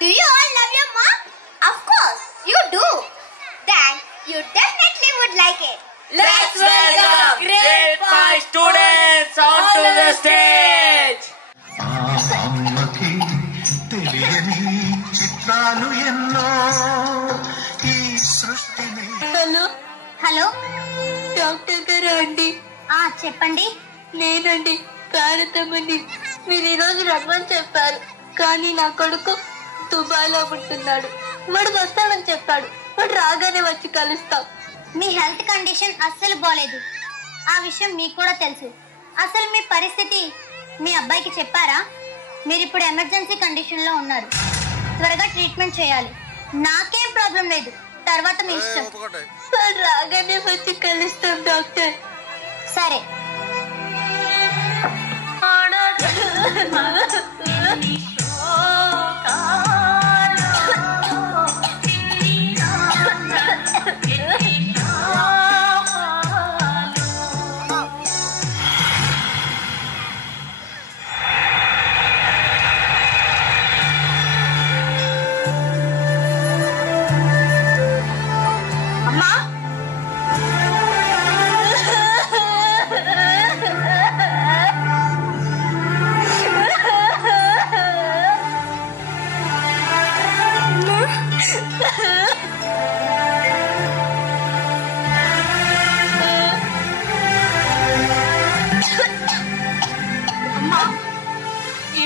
Do you all love your mom? Of course, you do. Then you definitely would like it. Let's welcome grade 5 students onto the stage. అమ్మకి తెలియని చిత్రాలు ఎన్నో ఈ సృష్టిని. Hello doctor గారు అండి. చెప్పండి. నేనండి భారతమ్మని. మీరు ఈరోజు రమ్మని చెప్పారు, కానీ నా కొడుకు దుబాయ్లో ఉంటున్నాడు. వాడు వస్తానని చెప్పాడు. వాడు రాగానే వచ్చి కలుస్తాం. మీ హెల్త్ కండిషన్ అస్సలు బాలేదు, ఆ విషయం మీకు కూడా తెలుసు. అసలు మీ పరిస్థితి మీ అబ్బాయికి చెప్పారా? మీరు ఇప్పుడు ఎమర్జెన్సీ కండిషన్ లో ఉన్నారు, త్వరగా ట్రీట్మెంట్ చేయాలి. నాకేం ప్రాబ్లం లేదు, తర్వాత మీ ఇష్టం. వాడు రాగానే వచ్చి కలుస్తాం డాక్టర్. సరే.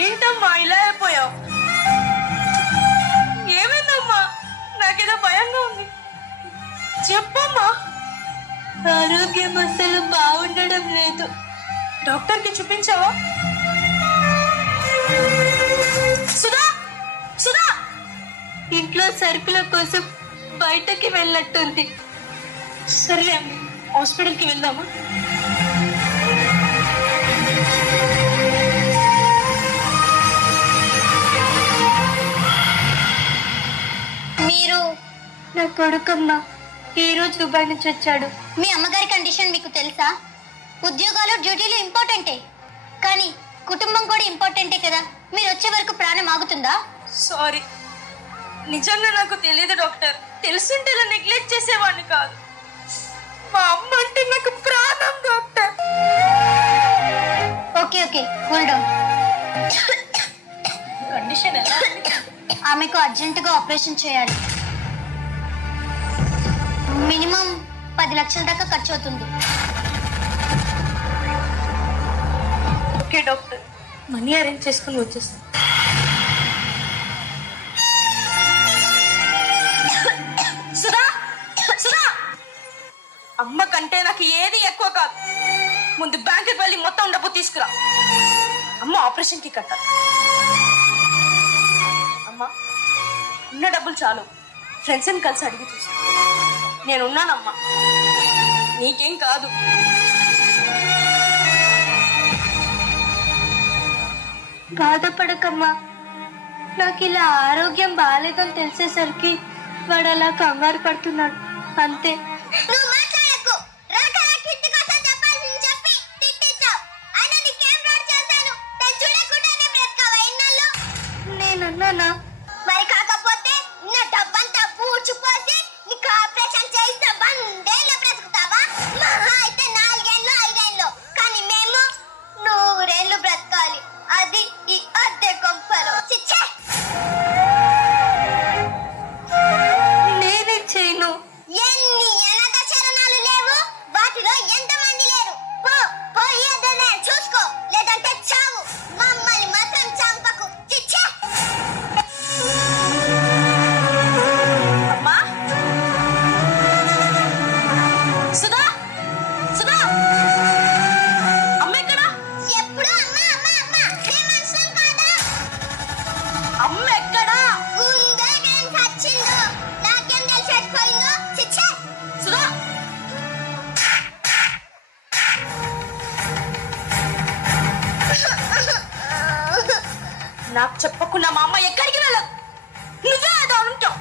ఏంటమ్మా ఇలా అయిపోయావు? ఏమైందమ్మా? నాకేదో భయంగా ఉంది, చెప్పమ్మా. ఆరోగ్యం అసలు బాగుండడం లేదు. డాక్టర్కి చూపించావా? సుధా, సుధా ఇంట్లో సరుకుల కోసం బయటకి వెళ్ళట్టుంది. సరే అండి, హాస్పిటల్కి వెళ్దామా? మీరు? నా కొడుకమ్మ ఈ రోజు దుబాయ్ నుంచి వచ్చాడు. మీ అమ్మగారి కండిషన్ మీకు తెలుసా? ఉద్యోగాలు డ్యూటీలు ఇంపార్టెంటే, కానీ కుటుంబం కూడా ఇంపార్టెంటే కదా. మీరు వచ్చే వరకు ప్రాణం ఆగుతుందా? సారీ, నిజంగా నాకు తెలియదు డాక్టర్. తెలుసుంటే ఇలా నెగ్లెక్ట్ చేసేవాడిని కాదు. మా అమ్మ అంటే నాకు ప్రాణం doctor. Okay okay, cool down. Condition ఎలా? ఆమెకు అర్జెంటుగా ఆపరేషన్ చేయాలి. మినిమం 10 లక్షల దాకా ఖర్చు అవుతుంది. ఓకే డాక్టర్, మనీ అరేంజ్ చేసుకుని వచ్చేస్తాను. సుధా, సుధా, అమ్మ కంటే నాకు ఏది ఎక్కువ కాదు. ముందు బ్యాంకుకి వెళ్ళి మొత్తం డబ్బు తీసుకురా. అమ్మ ఆపరేషన్కి కట్టాలి. అమ్మా, ఉన్న డబ్బులు చాలు, ఫ్రెండ్స్ని కలిసి అడిగి చూసి. నేనున్నానమ్మా, నీకేం కాదు. బాధపడకమ్మా. నాకు ఇలా ఆరోగ్యం బాగాలేదని తెలిసేసరికి వాడు అలా కంగారు పడుతున్నాడు, అంతే. నేనున్నానా? మరి కాకపోతే నా డబ్బంతా పూడ్చిపోసి నీకు ఆపరేషన్ చేయిస్తే 100 ఏళ్ళు బ్రతుకుతావా? మహా అయితే 4 ఏళ్ళు 5 ఏళ్ళు, కానీ మేము 100 ఏళ్ళు బ్రతకాలి. అది ఈ అద్దె కొంపలో. చిచ్చే, నేనేం చేయను. ఎన్ని అనాథ శరణాలు లేవు, వాటిలో ఎంతమంది లేరు. పోయేదనే చూసుకో, లేదంటే చావు. మమ్మల్ని మాత్రం చంపకు. చిచ్చే. అమ్మా, సుధా, సుధా, అమ్మ ఎక్కడా? ఎప్పుడు అమ్మ అమ్మ అమ్మ, ప్రేమన్సం కాదా? అమ్మ ఎక్కడా? ఉందో ఏం చచ్చిందో, నాకేం తెలిసిపోయిందో. చిచ్చే. సుధా, నాకు చెప్పకుండా మా అమ్మ ఎక్కడికి వెళ్ళదు. నువ్వే అదా ఉంటావు.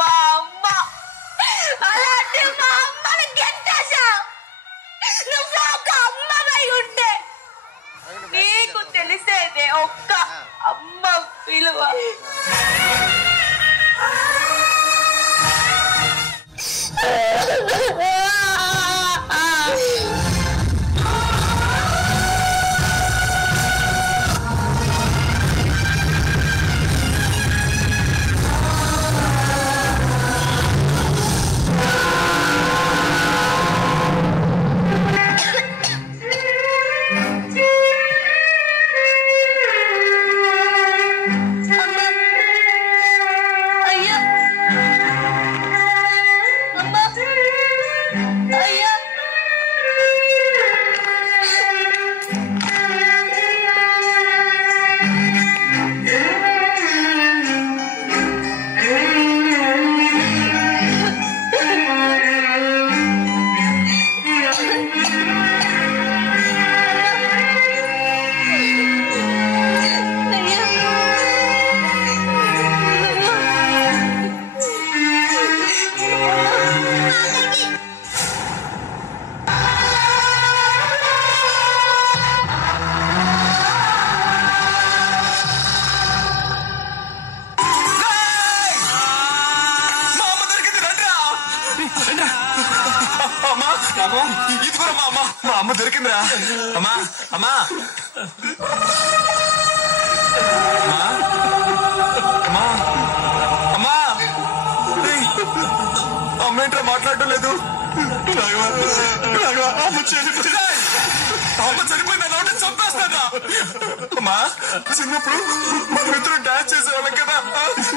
మా అమ్మ అలాంటి మా అమ్మని గెంటేశావు. నువ్వు తెలిసేదే ఒక్క అమ్మ విలువ. మా అమ్మ దొరికిందిరా. అమ్మా అమ్మా అమ్మా అమ్మా అమ్మేంట్రా మాట్లాడటం లేదు. అమ్మ చనిపోయింది అన్న చంపేస్తానా. అమ్మా చిన్నప్పుడు మనం ఇద్దరు డాన్స్ చేసేవాళ్ళం కదా.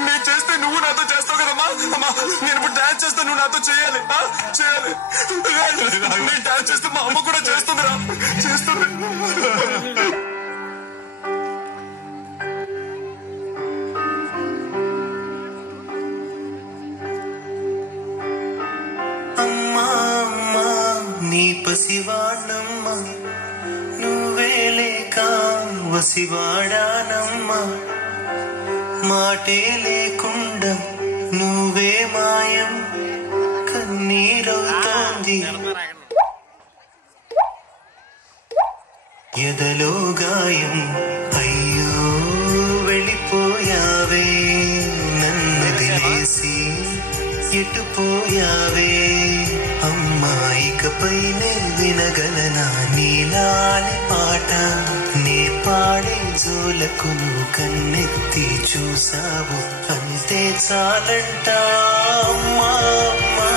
నేను చేస్తే నువ్వు నాతో చేస్తావు కదమ్మా. అమ్మా నేను ఇప్పుడు డాన్స్ చేస్తే నువ్వు నాతో చేయాలి చేయాలి. నేను డాన్స్ చేస్తే మా అమ్మ కూడా చేస్తుందిరా చేస్తుంది. అమ్మా అమ్మా నీ పసివాణమ్మా నువ్వే లేక వసివాడానమ్మా. మాటే లేకుండా నువ్వే మాయం కన్నీరవుతోంది. ఎదలో గాయం అయ్యో వెళ్ళిపోయావే నన్నదిలేసి ఎటుపోయావే. అమ్మాయికపైనే వినగలనా నీలాలి పాట. నే పాడే జోలకు నువ్వు కన్నెత్తి చూసావు అంతే చాలంట. అమ్మా అమ్మా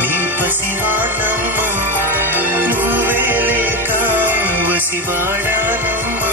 నీ పసివానమ్మా నువ్వే లేక వసివాడానమ్మా.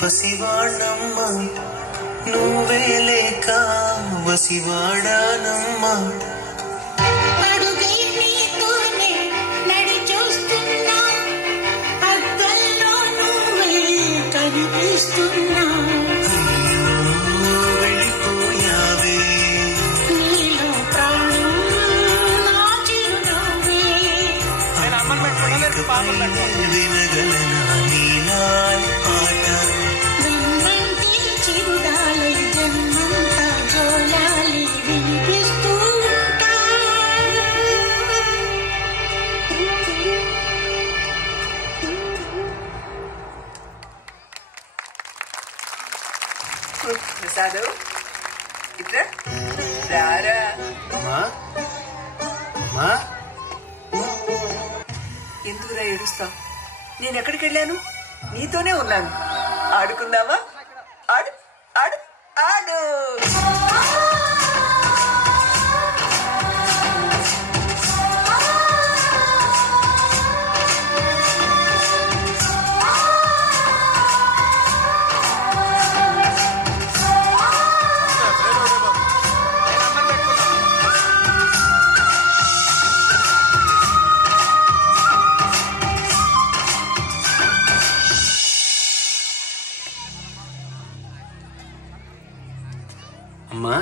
పసివాడమ్మా నువ్వే లేక వసివాడానమ్మా. వెళ్ళిపోయావే నీలో ప్రాణం రారా. ఎందుకురా ఏడుస్తావు? నేను ఎక్కడికి వెళ్ళాను? నీతోనే ఉన్నాను. ఆడుకుందావా? ఆడు ఆడు ఆడు. అమ్మా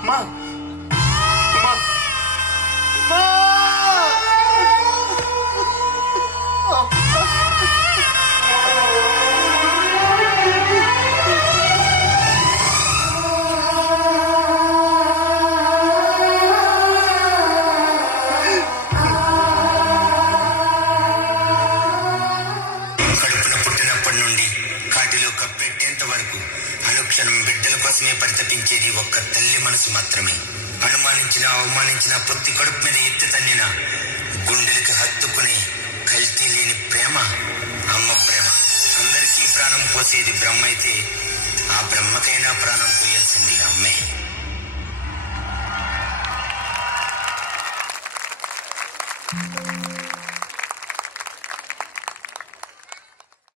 అమ్మా అమ్మా కడుపున పుట్టినప్పటి నుండి కాటిలో కప్పెట్టేంత వరకు అనుక్షణం బిడ్డల కోసమే పరితపించేది ఒక్క తల్లి మనసు మాత్రమే. అనుమానించిన అవమానించిన పొత్తి కడుపు మీద ఎత్తి తన్నిన గుండెలకి హత్తుకునే కల్తీ లేని ప్రేమ అమ్మ ప్రేమ. అందరికీ ప్రాణం పోసేది బ్రహ్మ అయితే ఆ బ్రహ్మకైనా ప్రాణం పోయాల్సింది అమ్మే.